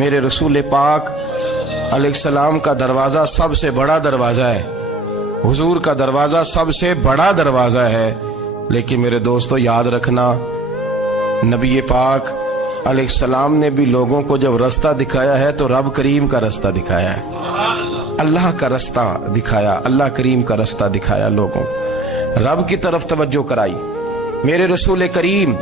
میرے رسول پاک علیہ السلام کا دروازہ سب سے بڑا دروازہ ہے، حضور کا دروازہ سب سے بڑا دروازہ ہے، لیکن میرے دوستو یاد رکھنا نبی پاک علیہ السلام نے بھی لوگوں کو جب رستہ دکھایا ہے تو رب کریم کا رستہ دکھایا ہے، اللہ کا رستہ دکھایا، اللہ کریم کا رستہ دکھایا، لوگوں رب کی طرف توجہ کرائی۔ میرے رسول کریم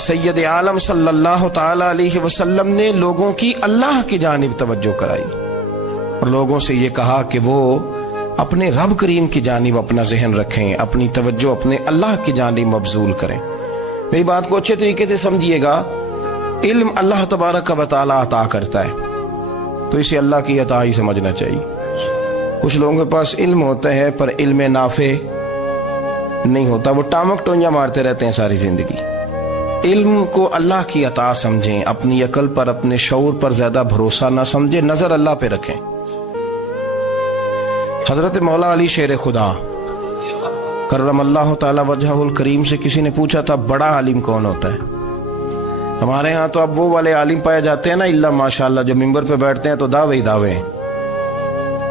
سید عالم صلی اللہ تعالی علیہ وسلم نے لوگوں کی اللہ کی جانب توجہ کرائی اور لوگوں سے یہ کہا کہ وہ اپنے رب کریم کی جانب اپنا ذہن رکھیں، اپنی توجہ اپنے اللہ کی جانب مبذول کریں۔ میری بات کو اچھے طریقے سے سمجھیے گا، علم اللہ تبارک و تعالی عطا کرتا ہے تو اسے اللہ کی عطا ہی سمجھنا چاہیے۔ کچھ لوگوں کے پاس علم ہوتا ہے پر علم نافع نہیں ہوتا، وہ ٹامک ٹونجا مارتے رہتے ہیں ساری زندگی۔ علم کو اللہ کی عطا سمجھیں، اپنی عقل پر اپنے شعور پر زیادہ بھروسہ نہ سمجھیں، نظر اللہ پہ رکھیں۔ حضرت مولا علی شیر خدا کرم اللہ تعالی وجہہ الکریم سے کسی نے پوچھا تھا بڑا عالم کون ہوتا ہے؟ ہمارے ہاں تو اب وہ والے عالم پائے جاتے ہیں نا اللہ ماشاءاللہ، جو ممبر پہ بیٹھتے ہیں تو دعوے ہی دعوے ہیں،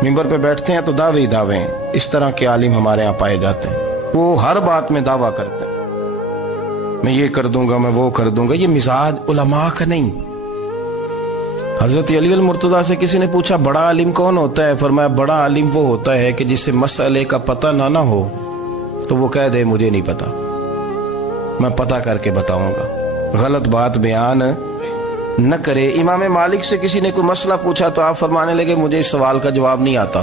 ممبر پہ بیٹھتے ہیں تو دعوے ہی دعوے ہیں، اس طرح کے عالم ہمارے ہاں پائے جاتے ہیں۔ وہ ہر بات میں دعویٰ کرتے ہیں، میں یہ کر دوں گا، میں وہ کر دوں گا۔ یہ مزاج علماء کا نہیں۔ حضرت علی المرتضیٰ سے کسی نے پوچھا بڑا عالم کون ہوتا ہے؟ فرمایا بڑا عالم وہ ہوتا ہے کہ جسے مسئلے کا پتہ نہ ہو تو وہ کہہ دے مجھے نہیں پتا، میں پتہ کر کے بتاؤں گا، غلط بات بیان نہ کرے۔ امام مالک سے کسی نے کوئی مسئلہ پوچھا تو آپ فرمانے لگے مجھے اس سوال کا جواب نہیں آتا،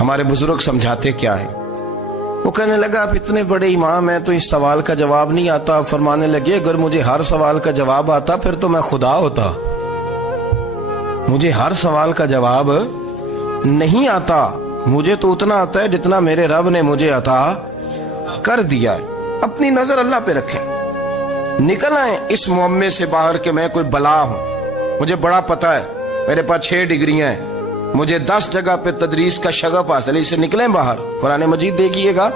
ہمارے بزرگ سمجھاتے کیا ہے؟ وہ کہنے لگا آپ اتنے بڑے امام ہیں تو اس سوال کا جواب نہیں آتا۔ آپ فرمانے لگے اگر مجھے ہر سوال کا جواب آتا پھر تو میں خدا ہوتا، مجھے ہر سوال کا جواب نہیں آتا، مجھے تو اتنا آتا ہے جتنا میرے رب نے مجھے عطا کر دیا ہے۔ اپنی نظر اللہ پہ رکھیں، نکل آئیں اس معمے سے باہر کہ میں کوئی بلا ہوں، مجھے بڑا پتہ ہے، میرے پاس 6 ڈگریاں ہیں، مجھے 10 جگہ پہ تدریس کا شغف حاصل ہے، اس سے نکلیں باہر۔ قرآن مجید دیکھیے گا،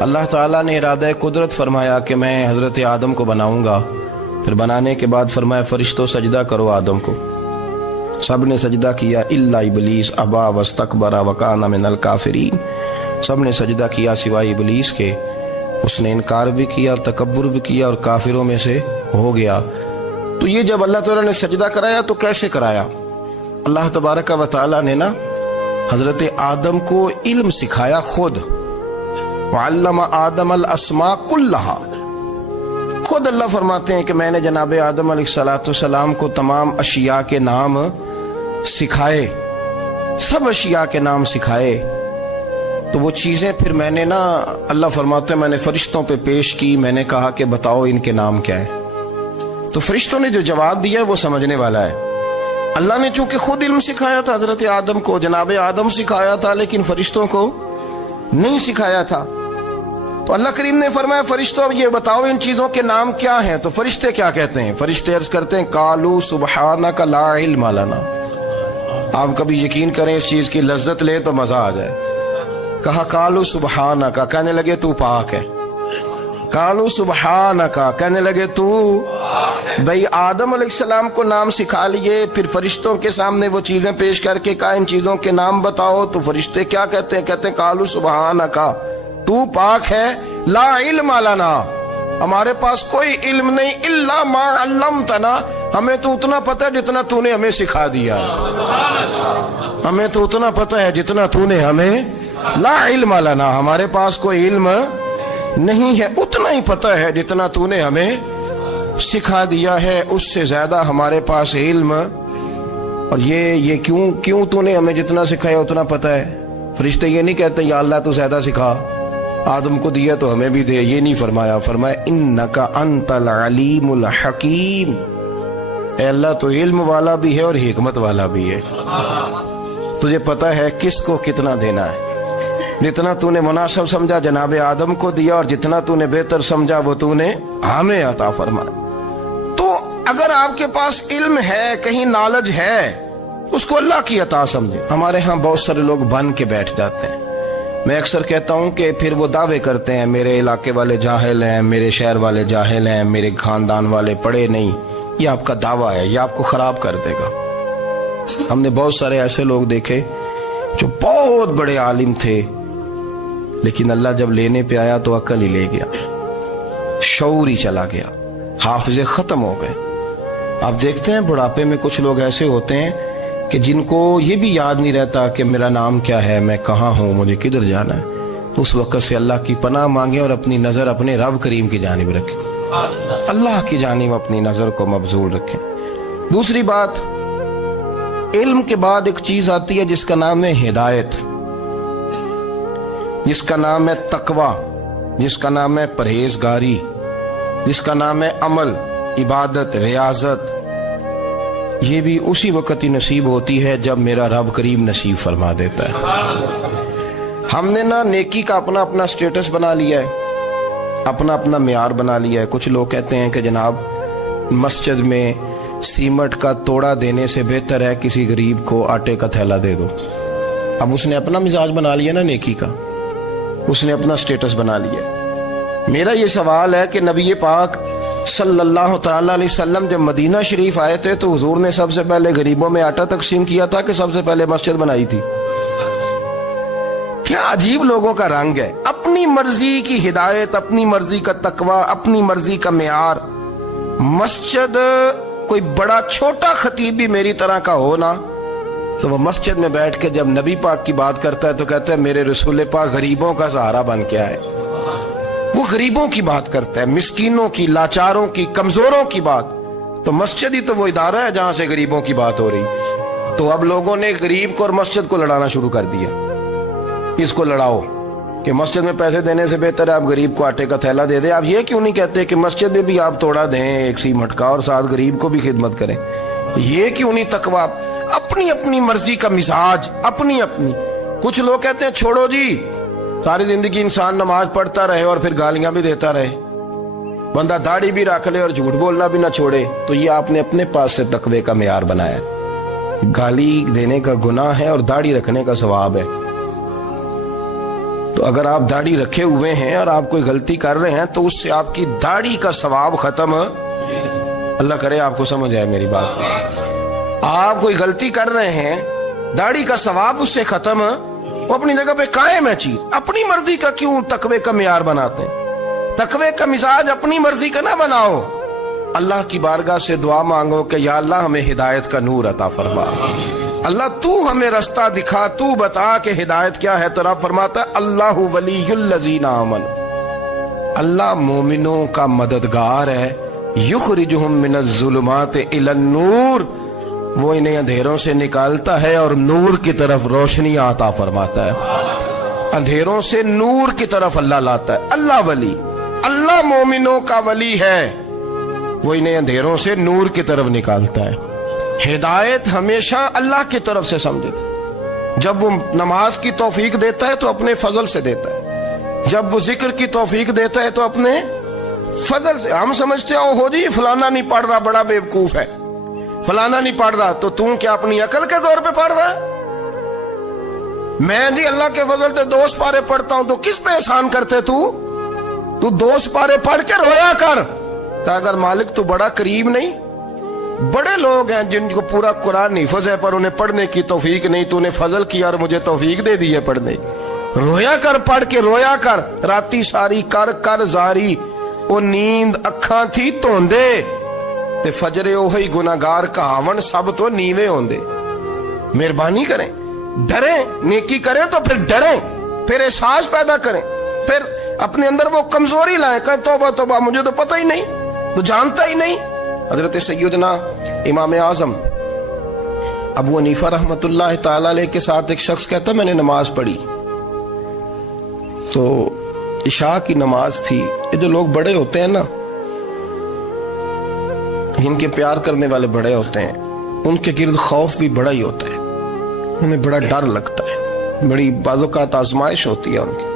اللہ تعالیٰ نے ارادہ قدرت فرمایا کہ میں حضرت آدم کو بناؤں گا، پھر بنانے کے بعد فرمایا فرشتوں سجدہ کرو آدم کو، سب نے سجدہ کیا الا ابلیس ابا واستکبر وکان من الکافرین، سب نے سجدہ کیا سوائے ابلیس کے، اس نے انکار بھی کیا، تکبر بھی کیا اور کافروں میں سے ہو گیا۔ تو یہ جب اللہ تعالیٰ نے سجدہ کرایا تو کیسے کرایا؟ اللہ تبارک و تعالیٰ نے نا حضرت آدم کو علم سکھایا خود، وعلم آدم الاسماء کلہا، خود اللہ فرماتے ہیں کہ میں نے جناب آدم علیہ السلام کو تمام اشیاء کے نام سکھائے، سب اشیاء کے نام سکھائے۔ تو وہ چیزیں پھر میں نے نا، اللہ فرماتے ہیں میں نے فرشتوں پہ پیش کی، میں نے کہا کہ بتاؤ ان کے نام کیا ہے، تو فرشتوں نے جو جواب دیا ہے وہ سمجھنے والا ہے۔ اللہ نے چونکہ خود علم سکھایا تھا حضرت آدم کو، جناب آدم سکھایا تھا، لیکن فرشتوں کو نہیں سکھایا تھا۔ تو اللہ کریم نے فرمایا فرشتوں اب یہ بتاؤ ان چیزوں کے نام کیا ہیں؟ تو فرشتے کیا کہتے ہیں؟ فرشتے عرض کرتے ہیں قالوا سبحانک لا علم لنا۔ آپ کبھی یقین کریں اس چیز کی لذت لے تو مزہ آ جائے۔ کہا قالوا سبحانک، کہنے لگے تو پاک ہے، قالوا سبحانک، کہنے لگے تو بھئی آدم علیہ السلام کو نام سکھا لیے، پھر فرشتوں کے سامنے وہ چیزیں پیش کر کے کہا ان چیزوں کے نام بتاؤ، تو فرشتے کیا کہتے ہیں؟ کہتے ہیں قالوا سبحانک، تو پاک ہے، لا علم لنا، ہمارے پاس کوئی علم نہیں، الا ما علمتنا، ہمیں تو اتنا پتہ ہے جتنا تو نے ہمیں سکھا دیا ہے، ہمیں تو اتنا پتہ ہے جتنا تو نے ہمیں، لا علم لنا، ہمارے پاس کوئی علم نہیں ہے، اتنا ہی پتہ ہے جتنا تو نے ہمیں سکھا دیا ہے، اس سے زیادہ ہمارے پاس علم۔ اور یہ کیوں تو نے ہمیں جتنا سکھایا اتنا پتہ ہے؟ فرشتے یہ نہیں کہتے یا اللہ تو زیادہ سکھا، آدم کو دیا تو ہمیں بھی دے، یہ نہیں فرمایا، فرمایا انکا انت العلیم الحکیم، اے اللہ تو علم والا بھی ہے اور حکمت والا بھی ہے، تجھے پتہ ہے کس کو کتنا دینا ہے، جتنا تو نے مناسب سمجھا جناب آدم کو دیا، اور جتنا تو نے بہتر سمجھا وہ تو نے ہمیں عطا فرمایا۔ تو اگر آپ کے پاس علم ہے، کہیں نالج ہے، اس کو اللہ کی عطا سمجھے۔ ہمارے ہاں بہت سارے لوگ بن کے بیٹھ جاتے ہیں، میں اکثر کہتا ہوں کہ پھر وہ دعوے کرتے ہیں میرے علاقے والے جاہل ہیں، میرے شہر والے جاہل ہیں، میرے خاندان والے پڑھے نہیں، یہ آپ کا دعویٰ ہے، یہ آپ کو خراب کر دے گا۔ ہم نے بہت سارے ایسے لوگ دیکھے جو بہت بڑے عالم تھے، لیکن اللہ جب لینے پہ آیا تو عقل ہی لے گیا، شعور ہی چلا گیا، حافظے ختم ہو گئے۔ آپ دیکھتے ہیں بڑھاپے میں کچھ لوگ ایسے ہوتے ہیں کہ جن کو یہ بھی یاد نہیں رہتا کہ میرا نام کیا ہے، میں کہاں ہوں، مجھے کدھر جانا ہے۔ تو اس وقت سے اللہ کی پناہ مانگیں اور اپنی نظر اپنے رب کریم کی جانب رکھیں، اللہ کی جانب اپنی نظر کو مبذول رکھیں۔ دوسری بات، علم کے بعد ایک چیز آتی ہے جس کا نام ہے ہدایت، جس کا نام ہے تقوی، جس کا نام ہے پرہیزگاری، جس کا نام ہے عمل، عبادت، ریاضت۔ یہ بھی اسی وقت ہی نصیب ہوتی ہے جب میرا رب کریم نصیب فرما دیتا ہے۔ ہم نے نا نیکی کا اپنا اپنا سٹیٹس بنا لیا ہے، اپنا اپنا معیار بنا لیا ہے۔ کچھ لوگ کہتے ہیں کہ جناب مسجد میں سیمٹ کا توڑا دینے سے بہتر ہے کسی غریب کو آٹے کا تھیلا دے دو۔ اب اس نے اپنا مزاج بنا لیا نا نیکی کا، اس نے اپنا سٹیٹس بنا لیا۔ میرا یہ سوال ہے کہ نبی پاک صلی اللہ تعالی علیہ وسلم جب مدینہ شریف آئے تھے تو حضور نے سب سے پہلے غریبوں میں آٹا تقسیم کیا تھا کہ سب سے پہلے مسجد بنائی تھی؟ کیا عجیب لوگوں کا رنگ ہے، اپنی مرضی کی ہدایت، اپنی مرضی کا تقوی، اپنی مرضی کا معیار۔ مسجد کوئی بڑا چھوٹا خطیب بھی میری طرح کا ہو نا تو وہ مسجد میں بیٹھ کے جب نبی پاک کی بات کرتا ہے تو کہتا ہے میرے رسول پاک غریبوں کا سہارا بن کے آئے۔ وہ غریبوں کی بات کرتا ہے، مسکینوں کی، لاچاروں کی، کمزوروں کی بات۔ تو مسجد ہی تو وہ ادارہ ہے جہاں سے غریبوں کی بات ہو رہی۔ تو اب لوگوں نے غریب کو اور مسجد کو لڑانا شروع کر دیا، اس کو لڑاؤ کہ مسجد میں پیسے دینے سے بہتر ہے آپ غریب کو آٹے کا تھیلا دے دیں۔ آپ یہ کیوں نہیں کہتے کہ مسجد میں بھی آپ توڑا دیں ایک سیمٹ کا اور ساتھ غریب کو بھی خدمت کریں؟ یہ کیوں نہیں تقویٰ؟ اپنی اپنی مرضی کا مزاج، اپنی اپنی۔ کچھ لوگ کہتے ہیں چھوڑو جی، ساری زندگی انسان نماز پڑھتا رہے اور پھر گالیاں بھی دیتا رہے، بندہ داڑھی بھی رکھ لے اور جھوٹ بولنا بھی نہ چھوڑے۔ تو یہ آپ نے اپنے پاس سے تقوی کا معیار بنایا۔ گالی دینے کا گناہ ہے اور داڑھی رکھنے کا ثواب ہے۔ تو اگر آپ داڑھی رکھے ہوئے ہیں اور آپ کوئی غلطی کر رہے ہیں تو اس سے آپ کی داڑھی کا ثواب ختم، اللہ کرے آپ کو سمجھ آئے میری بات۔ آپ کوئی غلطی کر رہے ہیں، داڑھی کا ثواب اس سے ختم، وہ اپنی جگہ پہ قائم ہے چیز۔ اپنی مرضی کا کیوں تقوی کا معیار بناتے ہیں؟ تقوی کا مزاج اپنی مرضی کا نہ بناؤ۔ اللہ کی بارگاہ سے دعا مانگو کہ یا اللہ ہمیں ہدایت کا نور عطا فرما، اللہ تو ہمیں رستہ دکھا، تو بتا کہ ہدایت کیا ہے۔ تو رب فرماتا ہے اللہ ولی الذین آمنوا، اللہ مومنوں کا مددگار ہے، یخرجہم من الظلمات الی النور، وہ انہیں اندھیروں سے نکالتا ہے اور نور کی طرف روشنی عطا فرماتا ہے۔ اندھیروں سے نور کی طرف اللہ لاتا ہے۔ اللہ ولی، اللہ مومنوں کا ولی ہے، وہ انہیں اندھیروں سے نور کی طرف نکالتا ہے۔ ہدایت ہمیشہ اللہ کی طرف سے سمجھے۔ جب وہ نماز کی توفیق دیتا ہے تو اپنے فضل سے دیتا ہے، جب وہ ذکر کی توفیق دیتا ہے تو اپنے فضل سے۔ ہم سمجھتے ہو جی فلانا نہیں پڑھ رہا بڑا بیوقوف ہے، فلانا نہیں پڑھ رہا، تو تم کیا اپنی عقل کے زور پہ پڑھ رہا ہے؟ میں جی اللہ کے فضل سے 2 سپارے پڑھتا ہوں، تو کس پہ احسان کرتے تو 2 سپارے پڑھ کے رویا کر کہ اگر مالک تو بڑا قریب نہیں۔ بڑے لوگ ہیں جن کو پورا قرآن حفظ ہے پر انہیں پڑھنے کی توفیق نہیں، تو انہیں فضل کیا اور مجھے توفیق دے دی ہے پڑھنے کی۔ رویا کر، پڑھ کے رویا کر، راتی ساری کر کر زاری، وہ نیند اکھاں تھی توندے تے فجرے اوہی گناہگار کہاون سب تو نیوے ہوندے۔ مہربانی کریں، ڈریں، نیکی کریں تو پھر ڈریں، پھر احساس پیدا کریں، پھر اپنے اندر وہ کمزوری لائیں، کہیں توبہ توبہ مجھے تو پتہ ہی نہیں، تو جانتا ہی نہیں۔ حضرت سیدنا امام اعظم ابو حنیفہ رحمۃ اللہ تعالی علیہ کے ساتھ ایک شخص کہتا میں نے نماز پڑھی تو عشاء کی نماز تھی۔ یہ جو لوگ بڑے ہوتے ہیں نا، جن کے پیار کرنے والے بڑے ہوتے ہیں، ان کے گرد خوف بھی بڑا ہی ہوتا ہے، انہیں بڑا ڈر لگتا ہے، بڑی بعض اوقات آزمائش ہوتی ہے ان کی۔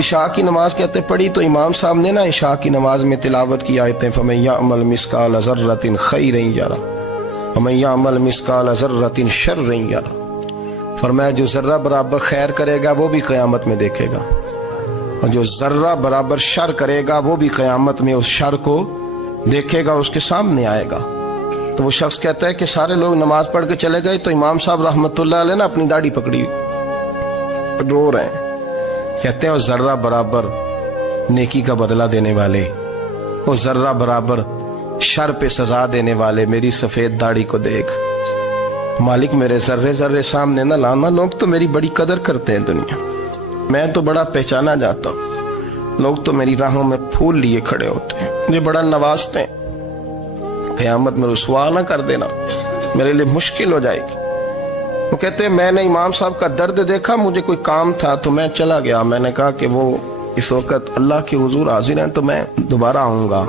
عشاء کی نماز کہتے پڑھی تو امام صاحب نے نا عشاء کی نماز میں تلاوت کی آیتیں فَمَن يَعْمَلْ مِثْقَالَ ذَرَّةٍ خَيْرًا يَرَهُ وَمَن يَعْمَلْ مِثْقَالَ ذَرَّةٍ شَرًّا يَرَهُ، فرمایا جو ذرہ برابر خیر کرے گا وہ بھی قیامت میں دیکھے گا، اور جو ذرہ برابر شر کرے گا وہ بھی قیامت میں اس شر کو دیکھے گا اس کے سامنے آئے گا. تو وہ شخص کہتا ہے کہ سارے لوگ نماز پڑھ کے چلے گئے تو امام صاحب رحمت اللہ علیہ نے اپنی داڑھی پکڑی رو رہے ہیں. کہتے ہیں وہ ذرہ برابر نیکی کا بدلہ دینے والے، وہ ذرہ برابر شر پہ سزا دینے والے میری سفید داڑھی کو دیکھ. مالک میرے ذرے ذرے سامنے نہ لانا، لوگ تو میری بڑی قدر کرتے ہیں دنیا، میں تو بڑا پہچانا جاتا ہوں، لوگ تو میری راہوں میں پھول لیے کھڑے ہوتے ہیں، مجھے بڑا نوازتے ہیں. قیامت میں رسوا نہ کر دینا، میرے لیے مشکل ہو جائے گی. وہ کہتے ہیں میں نے امام صاحب کا درد دیکھا، مجھے کوئی کام تھا تو میں چلا گیا. میں نے کہا کہ وہ اس وقت اللہ کے حضور حاضر ہیں تو میں دوبارہ آؤں گا.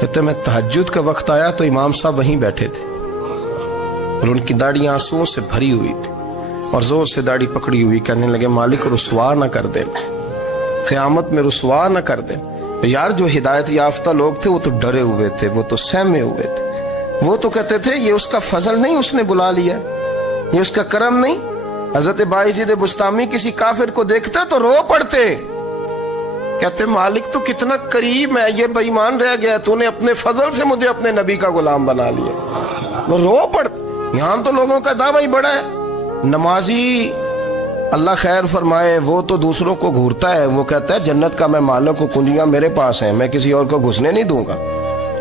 کہتے ہیں میں تہجد کا وقت آیا تو امام صاحب وہیں بیٹھے تھے اور ان کی داڑھی آنسوؤں سے بھری ہوئی تھی اور زور سے داڑھی پکڑی ہوئی. کہنے لگے مالک رسوا نہ کر دے، قیامت میں رسوا نہ کر دے. یار جو ہدایت یافتہ لوگ تھے وہ تو ڈرے ہوئے تھے، وہ تو سہمے ہوئے تھے، وہ تو کہتے تھے یہ اس کا فضل نہیں، اس نے بلا لیا، یہ اس کا کرم نہیں. حضرت باعزید بستامی کسی کافر کو دیکھتے تو رو پڑتے، کہتے مالک تو کتنا قریب ہے، یہ بے ایمان رہ گیا، تو نے اپنے فضل سے مجھے اپنے نبی کا غلام بنا لیا. وہ رو پڑتے. یہاں تو لوگوں کا دعویٰ ہی بڑا ہے. نمازی اللہ خیر فرمائے وہ تو دوسروں کو گھورتا ہے، وہ کہتا ہے جنت کا میں مالک ہوں، کنجیاں میرے پاس ہیں، میں کسی اور کو گھسنے نہیں دوں گا.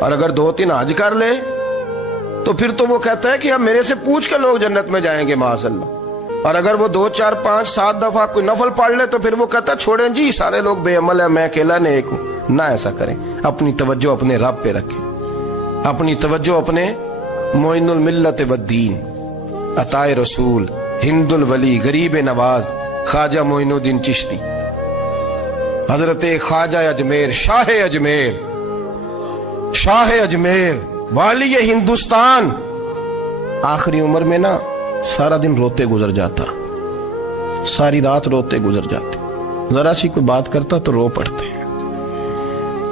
اور اگر 2-3 حج کر لے تو پھر تو وہ کہتا ہے کہ اب میرے سے پوچھ کے لوگ جنت میں جائیں گے معاذ اللہ. اور اگر وہ 2 4 5 7 دفعہ کوئی نفل پڑھ لے تو پھر وہ کہتا ہے چھوڑیں جی سارے لوگ بے عمل ہیں، میں اکیلا نیک ہوں. نہ ایسا کریں، اپنی توجہ اپنے رب پہ رکھیں، اپنی توجہ اپنے معین الملت والدین، عطائے رسول، ہند الولی، غریب نواز، خواجہ معین الدین چشتی، حضرت خواجہ اجمیر، شاہ اجمیر، والی ہندوستان. آخری عمر میں نا سارا دن روتے گزر جاتا، ساری رات روتے گزر جاتے، ذرا سی کوئی بات کرتا تو رو پڑتے،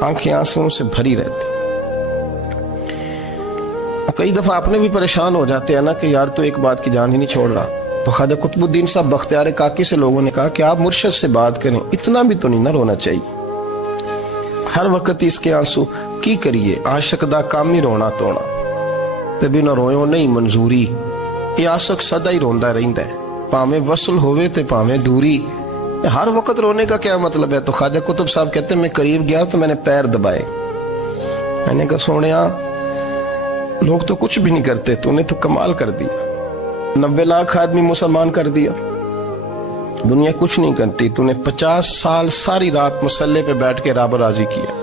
آنکھیں آنسوں سے بھری رہتی. کئی دفعہ اپنے بھی پریشان ہو جاتے ہیں نا کہ یار تو ایک بات کی جان ہی نہیں چھوڑ رہا. تو خواجہ قطب الدین صاحب بختیار کاکی سے لوگوں نے کہا کہ آپ مرشد سے بات کریں، اتنا بھی تو نہیں نہ رونا چاہیے، ہر وقت اس کے آنسو کی کریے، عاشق دا کام ہی رونا تونا تے بنا رویوں نہیں منظوری. یہ عاشق سدا ہی روندا رہندا ہے، پاویں وصل ہوئے تے پاویں دوری. ہر وقت رونے کا کیا مطلب ہے؟ تو خواجہ قطب صاحب کہتے ہیں میں قریب گیا تو میں نے پیر دبائے، میں نے کہا سونیا لوگ تو کچھ بھی نہیں کرتے، تو نے تو کمال کر دیا، 90 لاکھ آدمی مسلمان کر دیا، دنیا کچھ نہیں کرتی، تو نے 50 سال ساری رات مسلح پہ بیٹھ کے رب راضی کیا.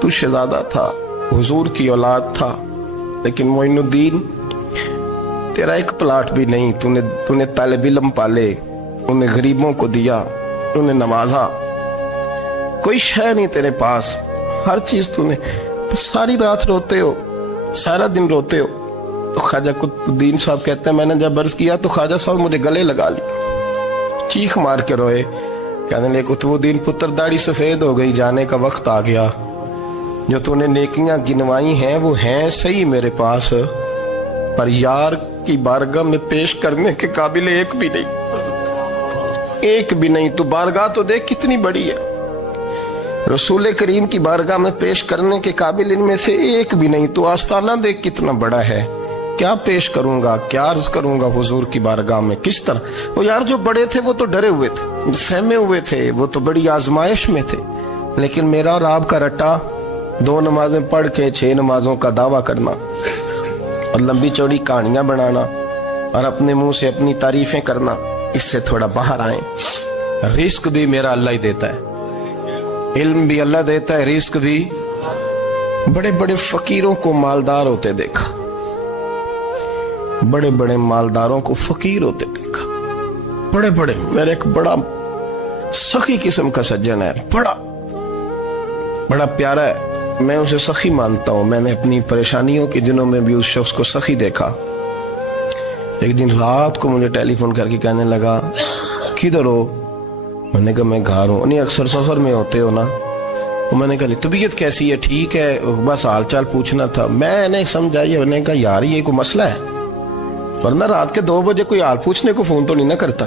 تو شہزادہ تھا، حضور کی اولاد تھا، لیکن معین الدین تیرا ایک پلاٹ بھی نہیں، تو نے طالب علم پالے، انہیں غریبوں کو دیا، انہیں نوازا، کوئی شے نہیں تیرے پاس، ہر چیز تو نے. ساری رات روتے ہو، سارا دن روتے ہو. تو خواجہ قطب الدین صاحب کہتے ہیں میں نے جب عرض کیا تو خواجہ صاحب مجھے گلے لگا لی، چیخ مار کے روئے، کہنے لگے قطب الدین پتر داڑھی سفید ہو گئی، جانے کا وقت آ گیا، جو تو نے نیکیاں گنوائی ہیں وہ ہیں صحیح میرے پاس، پر یار کی بارگاہ میں پیش کرنے کے قابل ایک بھی نہیں. تو بارگاہ تو دیکھ کتنی بڑی ہے، رسول کریم کی بارگاہ میں پیش کرنے کے قابل ان میں سے ایک بھی نہیں. تو آستانہ دیکھ کتنا بڑا ہے، کیا پیش کروں گا، کیا عرض کروں گا حضور کی بارگاہ میں، کس طرح. وہ یار جو بڑے تھے وہ تو ڈرے ہوئے تھے، سہمے ہوئے تھے، وہ تو بڑی آزمائش میں تھے. لیکن میرا اور آپ کا رٹا 2 نمازیں پڑھ کے 6 نمازوں کا دعویٰ کرنا اور لمبی چوڑی کہانیاں بنانا اور اپنے منہ سے اپنی تعریفیں کرنا، اس سے تھوڑا باہر آئیں. رزق بھی میرا اللہ ہی دیتا ہے، علم بھی اللہ دیتا ہے، رزق بھی. بڑے بڑے فقیروں کو مالدار ہوتے دیکھا، بڑے بڑے مالداروں کو فقیر ہوتے دیکھا. بڑے بڑے، میرے ایک بڑا سخی قسم کا سجن ہے، بڑا پیارا ہے، میں اسے سخی مانتا ہوں. میں نے اپنی پریشانیوں کے دنوں میں بھی اس شخص کو سخی دیکھا. ایک دن رات کو مجھے ٹیلی فون کر کے کہنے لگا کدھر ہو؟ میں نے کہا میں گھر ہوں. نہیں اکثر سفر میں ہوتے ہو نا؟ میں نے کہا طبیعت کیسی ہے؟ ٹھیک ہے، بس حال چال پوچھنا تھا. میں نے سمجھائی، میں نے کہا یار یہ کوئی مسئلہ ہے، ورنہ رات کے 2 بجے کوئی حال پوچھنے کو فون تو نہیں نہ کرتا.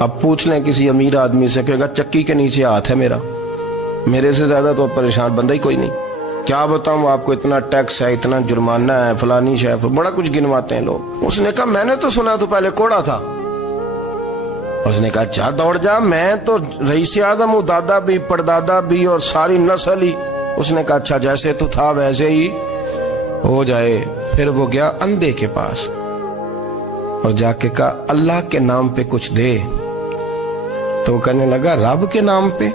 اب پوچھ لیں کسی امیر آدمی سے، کہے گا چکی کے نیچے ہاتھ ہے میرا، میرے سے زیادہ تو پریشان بندہ ہی کوئی نہیں، کیا بتاؤں آپ کو، اتنا ٹیکس ہے، اتنا جرمانہ ہے، فلانی شیف، بڑا کچھ گنواتے ہیں لوگ۔ اس نے کہا میں نے تو سنا تو پہلے کوڑا تھا۔ اس نے کہا جا دوڑ جا، میں تو رئیس اعظم ہوں، دادا بھی پردادا بھی اور ساری نسل ہی۔ اس نے کہا اچھا جیسے تو تھا ویسے ہی ہو جائے۔ پھر وہ گیا اندھے کے پاس اور جا کے کہا اللہ کے نام پہ کچھ دے۔ تو وہ کہنے لگا رب کے نام پہ؟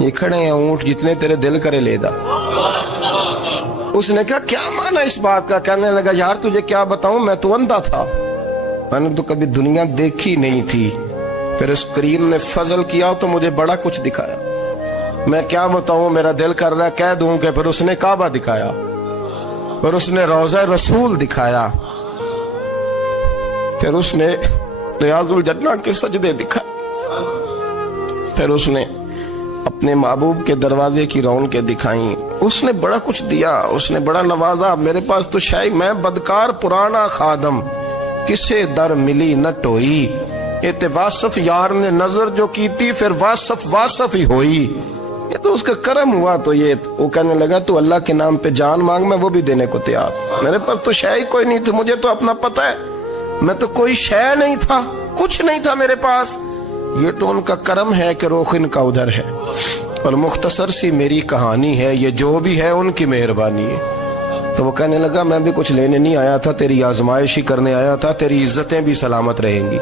یہ کھڑے ہیں اونٹ، جتنے تیرے دل کرے لے دا۔ اس نے کہا کیا معنی اس بات کا؟ کہنے لگا یار تجھے کیا بتاؤں، میں تو اندھا تھا، میں نے تو کبھی دنیا دیکھی نہیں تھی، پھر اس کریم نے فضل کیا تو مجھے بڑا کچھ دکھایا، میں کیا بتاؤں، میرا دل کر رہا ہے کہہ دوں کہ پھر اس نے کعبہ دکھایا، پھر اس نے روضہ رسول دکھایا، پھر اس نے ریاض الجنہ کے سجدے دکھائے، پھر اس نے اپنے محبوب کے دروازے کی رونقیں دکھائیں۔ اس نے بڑا کچھ دیا، اس نے بڑا نوازا۔ میرے پاس تو شاید میں بدکار پرانا خادم، کسے در ملی نہ ٹوئی، یہ واصف یار نے نظر جو کی تھی، پھر واصف ہی ہوئی، یہ تو اس کا کرم ہوا۔ تو یہ وہ کہنے لگا تو اللہ کے نام پہ جان مانگ، میں وہ بھی دینے کو تیار، میرے پاس تو شے کوئی نہیں تھی، مجھے تو اپنا پتہ ہے، میں تو کوئی شے نہیں تھا، کچھ نہیں تھا میرے پاس، یہ تو ان کا کرم ہے کہ رخ ان کا ادھر ہے، اور مختصر سی میری کہانی ہے، یہ جو بھی ہے ان کی مہربانی ہے۔ تو وہ کہنے لگا میں بھی کچھ لینے نہیں آیا تھا، تیری آزمائش ہی کرنے آیا تھا، تیری عزتیں بھی سلامت رہیں گی،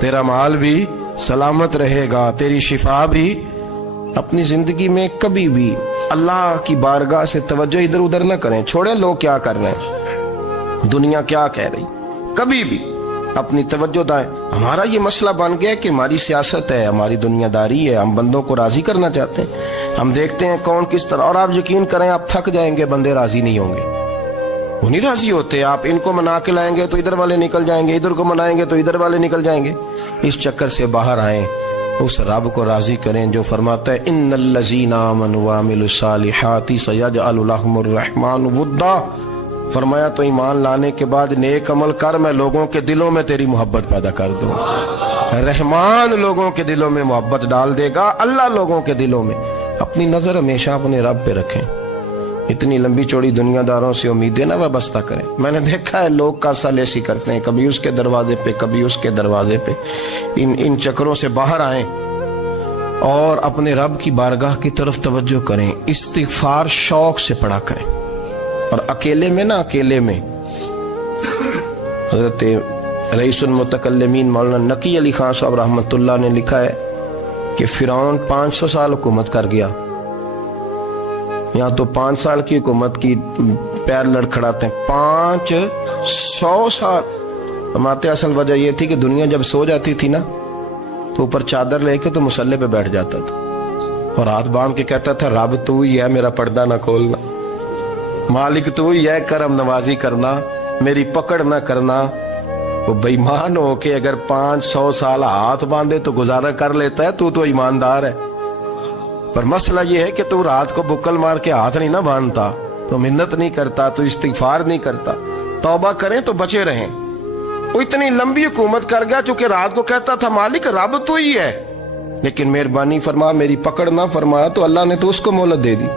تیرا مال بھی سلامت رہے گا، تیری شفا بھی۔ اپنی زندگی میں کبھی بھی اللہ کی بارگاہ سے توجہ ادھر ادھر نہ کریں، چھوڑیں لوگ کیا کر رہے ہیں، دنیا کیا کہہ رہی، کبھی بھی اپنی توجہ دائیں۔ ہمارا یہ مسئلہ بن گیا کہ ہماری سیاست ہے، ہماری دنیا داری ہے، ہم بندوں کو راضی کرنا چاہتے ہیں، ہم دیکھتے ہیں کون کس طرح، اور آپ یقین کریں آپ تھک جائیں گے، بندے راضی نہیں ہوں گے، وہ نہیں راضی ہوتے، آپ ان کو منا کے لائیں گے تو ادھر والے نکل جائیں گے، ادھر کو منائیں گے تو ادھر والے نکل جائیں گے۔ اس چکر سے باہر آئیں، اس رب کو راضی کریں جو فرماتا ہے ان الذین آمنوا وعملوا الصالحات سیجعل لهم الرحمن ودا۔ فرمایا تو ایمان لانے کے بعد نیک عمل کر، میں لوگوں کے دلوں میں تیری محبت پیدا کر دوں، رحمان لوگوں کے دلوں میں محبت ڈال دے گا، اللہ لوگوں کے دلوں میں۔ اپنی نظر ہمیشہ اپنے رب پہ رکھیں، اتنی لمبی چوڑی دنیا داروں سے امیدیں نہ وابستہ کریں۔ میں نے دیکھا ہے لوگ کاسا لیسی کرتے ہیں، کبھی اس کے دروازے پہ کبھی اس کے دروازے پہ، ان چکروں سے باہر آئیں اور اپنے رب کی بارگاہ کی طرف توجہ کریں، استغفار شوق سے پڑھا کریں، اور اکیلے میں نہ، اکیلے میں حضرت رئیس المتکلمین مولانا نقی علی خان صاحب رحمۃ اللہ نے لکھا ہے کہ فرعون 500 سال حکومت کر گیا، یہاں تو 5 سال کی حکومت کی پیر لڑکھڑاتے ہیں، 500 سال۔ فرماتے اصل وجہ یہ تھی کہ دنیا جب سو جاتی تھی نا تو اوپر چادر لے کے تو مسلح پہ بیٹھ جاتا تھا اور ہاتھ باندھ کے کہتا تھا رب تو ہی ہے، میرا پردہ نہ کھولنا، مالک تو ہی ہے، کرم نوازی کرنا، میری پکڑ نہ کرنا۔ وہ بے ایمان ہو کے اگر 500 سال ہاتھ باندھے تو گزارا کر لیتا ہے، تو ایماندار ہے، پر مسئلہ یہ ہے کہ تو رات کو بکل مار کے ہاتھ نہیں نہ باندھتا، تو منت نہیں کرتا، تو استغفار نہیں کرتا۔ توبہ کریں تو بچے رہیں۔ وہ اتنی لمبی حکومت کر گیا چونکہ رات کو کہتا تھا مالک رب تو ہی ہے، لیکن مہربانی فرما، میری پکڑ نہ فرمایا تو اللہ نے تو اس کو مہلت دے دی۔